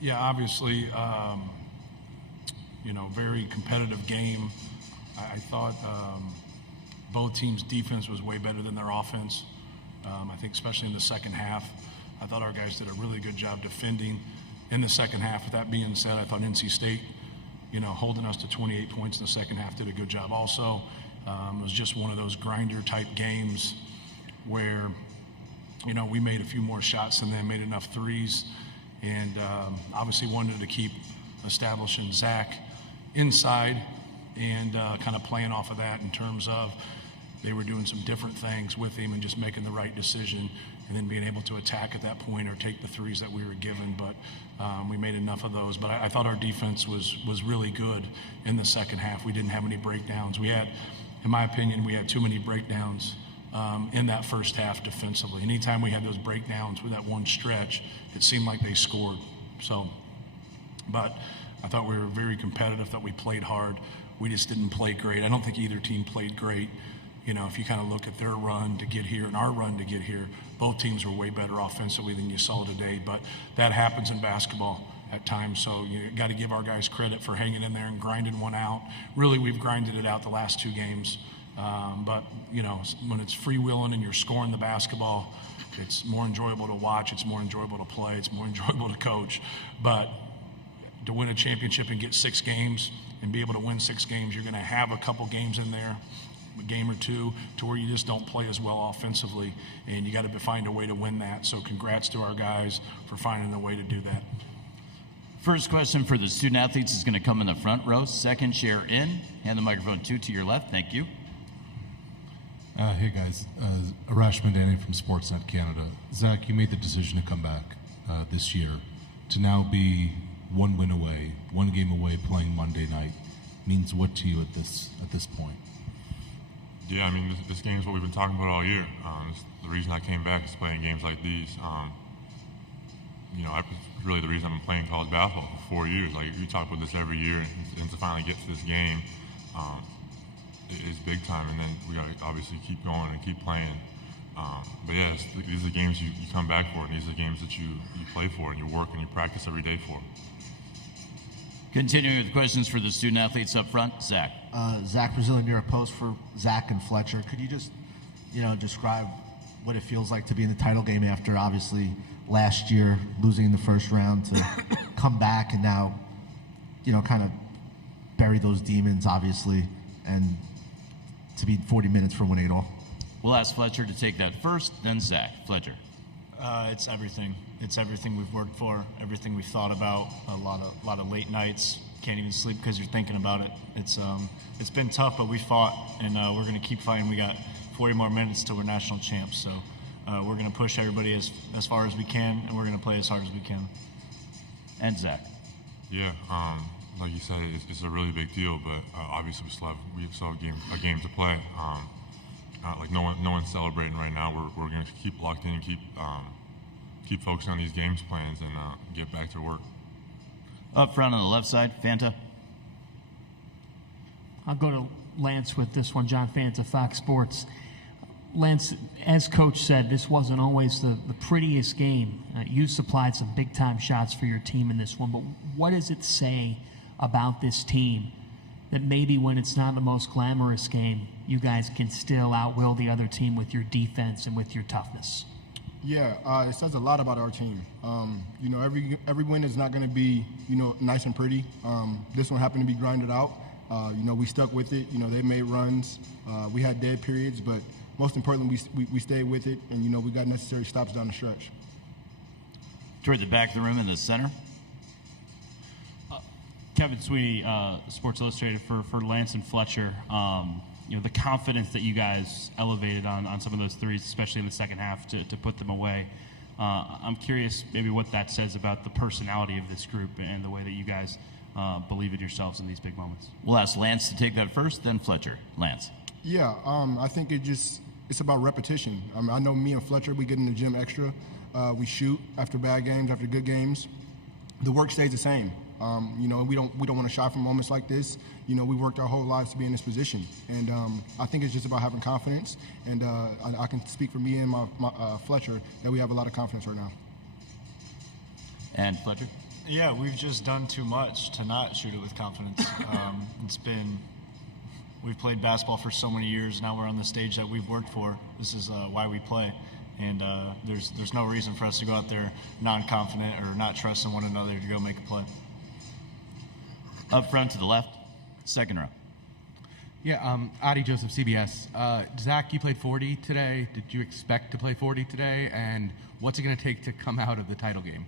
Yeah, obviously, very competitive game. I thought both teams' defense was way better than their offense. I think especially in the second half, I thought our guys did a really good job defending in the second half. With that being said, I thought NC State, holding us to 28 points in the second half, did a good job also. It was just one of those grinder-type games where, we made a few more shots than them, made enough threes, and obviously wanted to keep establishing Zach inside and kind of playing off of that in terms of they were doing some different things with him and just making the right decision and then being able to attack at that point or take the threes that we were given. But we made enough of those. But I thought our defense was really good in the second half. We didn't have any breakdowns. We had, in my opinion, too many breakdowns in that first half defensively. Anytime we had those breakdowns with that one stretch, it seemed like they scored. But I thought we were very competitive, that we played hard. We just didn't play great. I don't think either team played great. If you kind of look at their run to get here and our run to get here, both teams were way better offensively than you saw today. But that happens in basketball at times, so you got to give our guys credit for hanging in there and grinding one out. Really, we've grinded it out the last two games. But, when it's freewheeling and you're scoring the basketball, it's more enjoyable to watch, it's more enjoyable to play, it's more enjoyable to coach. But to win a championship and get 6 games and be able to win 6 games, you're going to have a couple games in there, a game or two, to where you just don't play as well offensively, and you got to find a way to win that. So congrats to our guys for finding a way to do that. First question for the student athletes is going to come in the front row. Second chair in. Hand the microphone to your left. Thank you. Hey guys, Arash Mandani from Sportsnet Canada. Zach, you made the decision to come back this year. To now be one win away, one game away, playing Monday night, means what to you at this point? Yeah, I mean, this game is what we've been talking about all year. The reason I came back is playing games like these. Really the reason I've been playing college basketball for 4 years. Like, you talk about this every year, and to finally get to this game is big time. And then we got to obviously keep going and keep playing. But yeah, these are the games you come back for, and these are the games that you play for, and you work and you practice every day for. Continuing with questions for the student athletes up front, Zach. Zach Brazilian, you're a post for Zach and Fletcher. Could you just, describe what it feels like to be in the title game after obviously last year losing in the first round, to come back and now, kind of bury those demons, obviously, and to be 40 minutes for winning it all? We'll ask Fletcher to take that first, then Zach. Fletcher. It's everything. It's everything we've worked for, everything we've thought about. A lot of late nights. Can't even sleep because you're thinking about it. It's been tough, but we fought, and we're going to keep fighting. We got 40 more minutes till we're national champs, so we're going to push everybody as far as we can, and we're going to play as hard as we can. And Zach. Yeah, like you said, it's a really big deal, but obviously we still have a game to play. Like no one's celebrating right now. We're going to keep locked in and keep focusing on these games plans and get back to work. Up front on the left side, Fanta. I'll go to Lance with this one. John Fanta, Fox Sports. Lance, as Coach said, this wasn't always the prettiest game. You supplied some big-time shots for your team in this one, but what does it say about this team that maybe when it's not the most glamorous game, you guys can still outwill the other team with your defense and with your toughness? Yeah, it says a lot about our team. Every win is not going to be, nice and pretty. This one happened to be grinded out. We stuck with it. They made runs. We had dead periods, but most importantly, we stayed with it, and, we got necessary stops down the stretch. Toward the back of the room in the center. Kevin Sweeney, Sports Illustrated for Lance and Fletcher. The confidence that you guys elevated on some of those threes, especially in the second half, to put them away. I'm curious maybe what that says about the personality of this group and the way that you guys believe in yourselves in these big moments. We'll ask Lance to take that first, then Fletcher. Lance. Yeah, I think it's about repetition. I know me and Fletcher, we get in the gym extra. We shoot after bad games, after good games. The work stays the same. We don't want to shy from moments like this. We worked our whole lives to be in this position, and I think it's just about having confidence. And I can speak for me and my Fletcher that we have a lot of confidence right now. And Fletcher. Yeah, we've just done too much to not shoot it with confidence. We've played basketball for so many years. Now we're on the stage that we've worked for. This is why we play. And there's no reason for us to go out there non-confident or not trusting one another to go make a play. Up front to the left, second row. Yeah, Adi Joseph, CBS. Zach, you played 40 today. Did you expect to play 40 today? And what's it going to take to come out of the title game?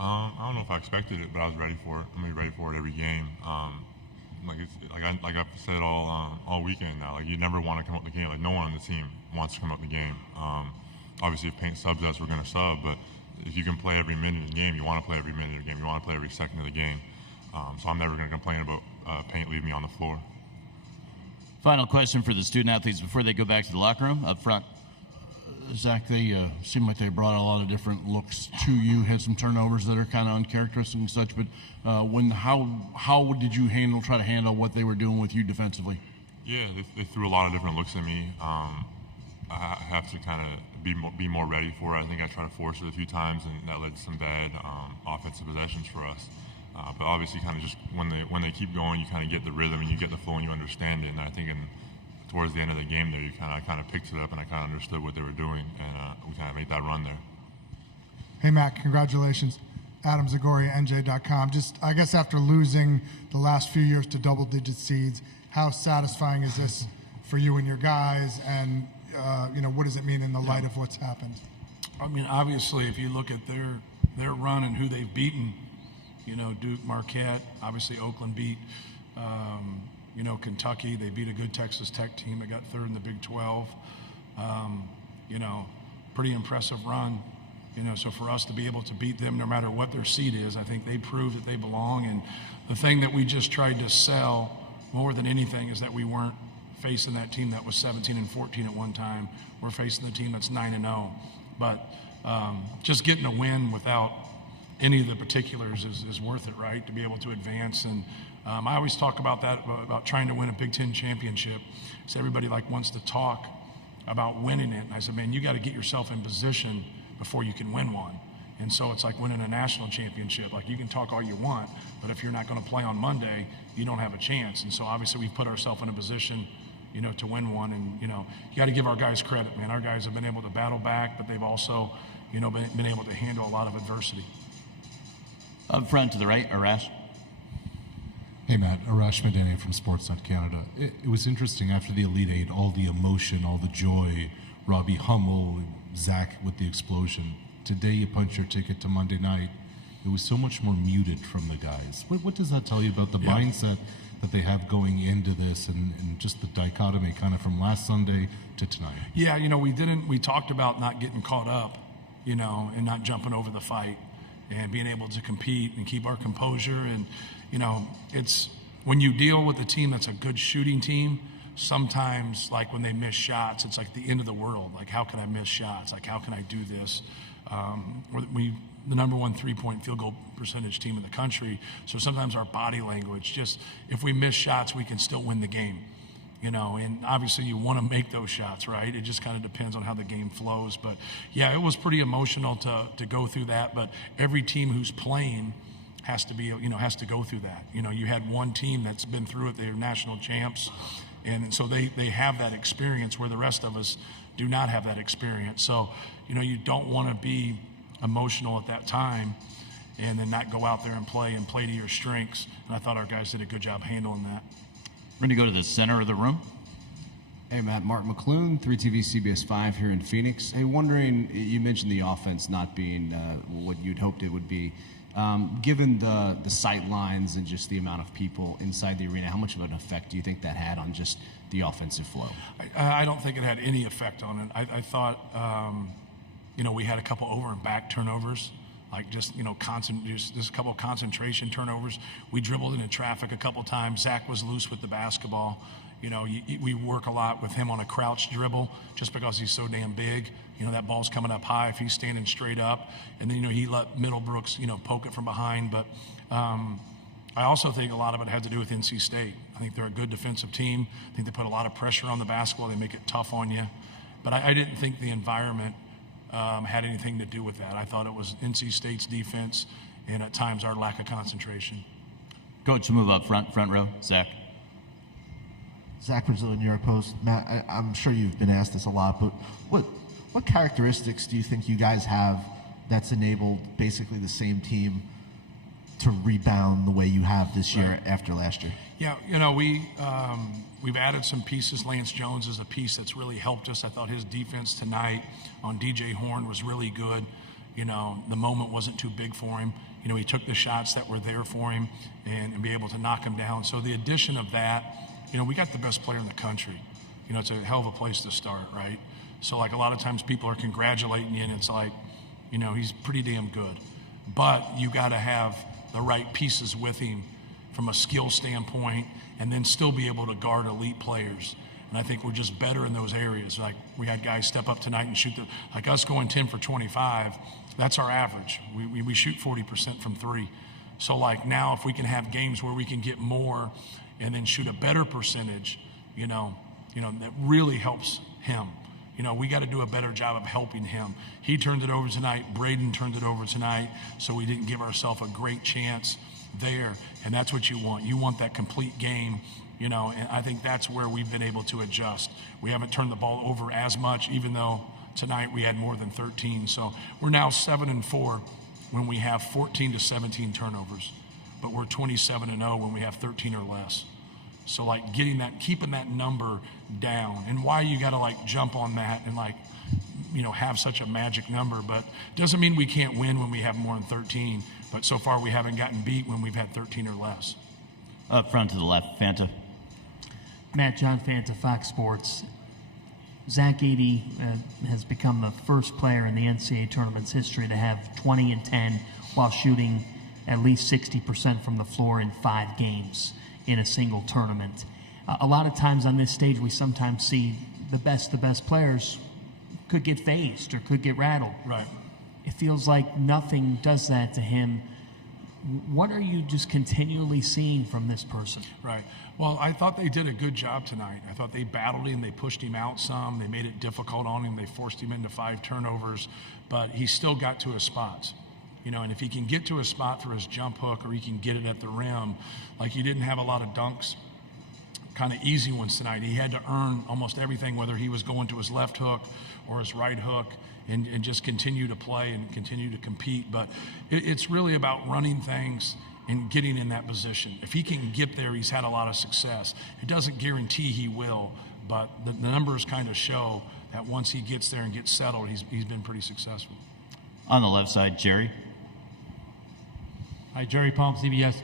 I don't know if I expected it, but I was ready for it. I'm gonna be ready for it every game. Like I've said all weekend now. Like you never want to come up the game. Like no one on the team wants to come up the game. Obviously, if Paint subs us, we're gonna sub. But if you can play every minute of the game, you want to play every minute of the game. You want to play every second of the game. So I'm never gonna complain about Paint leaving me on the floor. Final question for the student athletes before they go back to the locker room. Up front. Zach, they seem like they brought a lot of different looks to you. Had some turnovers that are kind of uncharacteristic and such. But how did you try to handle what they were doing with you defensively? Yeah, they threw a lot of different looks at me. I have to kind of be more ready for it. I think I tried to force it a few times, and that led to some bad offensive possessions for us. But obviously, kind of just when they keep going, you kind of get the rhythm and you get the flow and you understand it. And I think towards the end of the game there, I kind of picked it up and I kind of understood what they were doing, and we kind of made that run there. Hey, Matt, congratulations. Adam Zagori, NJ.com. Just, I guess after losing the last few years to double-digit seeds, how satisfying is this for you and your guys, and what does it mean in the light of what's happened? I mean, obviously, if you look at their run and who they've beaten, Duke, Marquette, obviously Oakland beat Kentucky. They beat a good Texas Tech team that got third in the Big 12. Pretty impressive run. So for us to be able to beat them no matter what their seed is, I think they proved that they belong. And the thing that we just tried to sell more than anything is that we weren't facing that team that was 17-14 at one time. We're facing the team that's 9-0. But just getting a win without any of the particulars is worth it, right? To be able to advance. And I always talk about that, about trying to win a Big Ten championship. So everybody wants to talk about winning it. And I said, man, you got to get yourself in position before you can win one. And so it's like winning a national championship. Like you can talk all you want, but if you're not going to play on Monday, you don't have a chance. And so obviously we've put ourselves in a position, to win one. And, you got to give our guys credit, man. Our guys have been able to battle back, but they've also, been able to handle a lot of adversity. Up front to the right, Arash. Hey, Matt. Arash Madani from Sportsnet Canada. It was interesting after the Elite Eight, all the emotion, all the joy, Robbie Hummel, Zach with the explosion. Today you punch your ticket to Monday night. It was so much more muted from the guys. What does that tell you about the mindset that they have going into this and just the dichotomy kind of from last Sunday to tonight? Yeah, we talked about not getting caught up, and not jumping over the fight and being able to compete and keep our composure. And, it's when you deal with a team that's a good shooting team, sometimes when they miss shots, it's like the end of the world. Like, how can I miss shots? Like, how can I do this? We're the number one three-point field goal percentage team in the country. So sometimes our body language, just if we miss shots, we can still win the game. And obviously you want to make those shots, right? It just kind of depends on how the game flows. But yeah, it was pretty emotional to go through that. But every team who's playing has to be, has to go through that. You had one team that's been through it. They're national champs. And so they have that experience where the rest of us do not have that experience. So, you don't want to be emotional at that time and then not go out there and play to your strengths. And I thought our guys did a good job handling that. We're going to go to the center of the room. Hey, Matt. Mark McClune, 3TV CBS 5 here in Phoenix. Hey, wondering, you mentioned the offense not being what you'd hoped it would be. Given the sight lines and just the amount of people inside the arena, how much of an effect do you think that had on just the offensive flow? I don't think it had any effect on it. I thought, we had a couple over and back turnovers, just a couple of concentration turnovers. We dribbled into traffic a couple times. Zach was loose with the basketball. We work a lot with him on a crouch dribble just because he's so damn big. That ball's coming up high if he's standing straight up. And then, he let Middlebrooks, poke it from behind. But I also think a lot of it had to do with NC State. I think they're a good defensive team. I think they put a lot of pressure on the basketball. They make it tough on you. But I didn't think the environment had anything to do with that. I thought it was NC State's defense and at times our lack of concentration. Coach, move up front row. Zach. Zach Brazil, New York Post. Matt, I'm sure you've been asked this a lot, but what characteristics do you think you guys have that's enabled basically the same team to rebound the way you have this year after last year? Yeah, we've added some pieces. Lance Jones is a piece that's really helped us. I thought his defense tonight on DJ Horn was really good. The moment wasn't too big for him. He took the shots that were there for him and be able to knock them down. So the addition of that, we got the best player in the country. It's a hell of a place to start, right? So like a lot of times people are congratulating you and it's like, he's pretty damn good. But you got to have the right pieces with him from a skill standpoint and then still be able to guard elite players. And I think we're just better in those areas. Like we had guys step up tonight and shoot like us going 10 for 25, that's our average. We shoot 40% from three. So like now if we can have games where we can get more and then shoot a better percentage, that really helps him. We got to do a better job of helping him. He turned it over tonight. Braden turned it over tonight, so we didn't give ourselves a great chance there. And that's what you want. You want that complete game, and I think that's where we've been able to adjust. We haven't turned the ball over as much, even though tonight we had more than 13. So we're now 7-4 when we have 14 to 17 turnovers, but we're 27-0 when we have 13 or less. So like keeping that number down, and why you got to like jump on that and like, have such a magic number, but doesn't mean we can't win when we have more than 13. But so far we haven't gotten beat when we've had 13 or less. Up front to the left, Fanta. Matt, John Fanta, Fox Sports. Zach Edey has become the first player in the NCAA Tournament's history to have 20 and 10 while shooting at least 60% from the floor in 5 games in a single tournament. A lot of times on this stage, we sometimes see the best players could get phased or could get rattled. Right. It feels like nothing does that to him. What are you just continually seeing from this person? Right. Well, I thought they did a good job tonight. I thought they battled him. They pushed him out some. They made it difficult on him. They forced him into 5 turnovers. But he still got to his spots. And if he can get to a spot for his jump hook or he can get it at the rim, like he didn't have a lot of dunks, kind of easy ones tonight. He had to earn almost everything, whether he was going to his left hook or his right hook, and just continue to play and continue to compete. But it's really about running things and getting in that position. If he can get there, he's had a lot of success. It doesn't guarantee he will, but the numbers kind of show that once he gets there and gets settled, he's been pretty successful. On the left side, Jerry. Hi, Jerry Palm, CBS.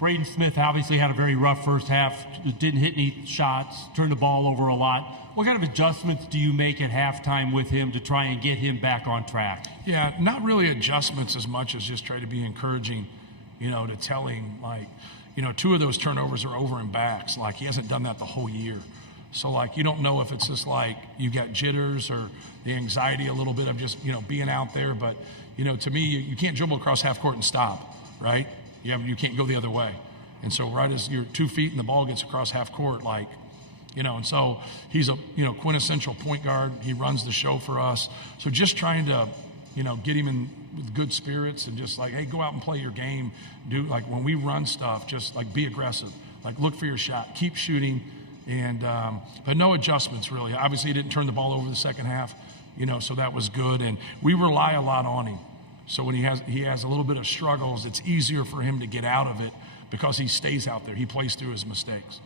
Braden Smith obviously had a very rough first half, didn't hit any shots, turned the ball over a lot. What kind of adjustments do you make at halftime with him to try and get him back on track? Yeah, not really adjustments as much as just try to be encouraging, to tell him, 2 of those turnovers are over and backs. Like, he hasn't done that the whole year. So, you don't know if it's just you got jitters or the anxiety a little bit of just, being out there. But, to me, you can't dribble across half court and stop, right? You can't go the other way. And so right as you're 2 feet and the ball gets across half court, and so he's a, quintessential point guard. He runs the show for us. So just trying to, get him in with good spirits and just hey, go out and play your game. Do when we run stuff, just be aggressive. Look for your shot, keep shooting. And, but no adjustments really. Obviously he didn't turn the ball over the second half, so that was good. And we rely a lot on him. So when he has a little bit of struggles, it's easier for him to get out of it because he stays out there. He plays through his mistakes.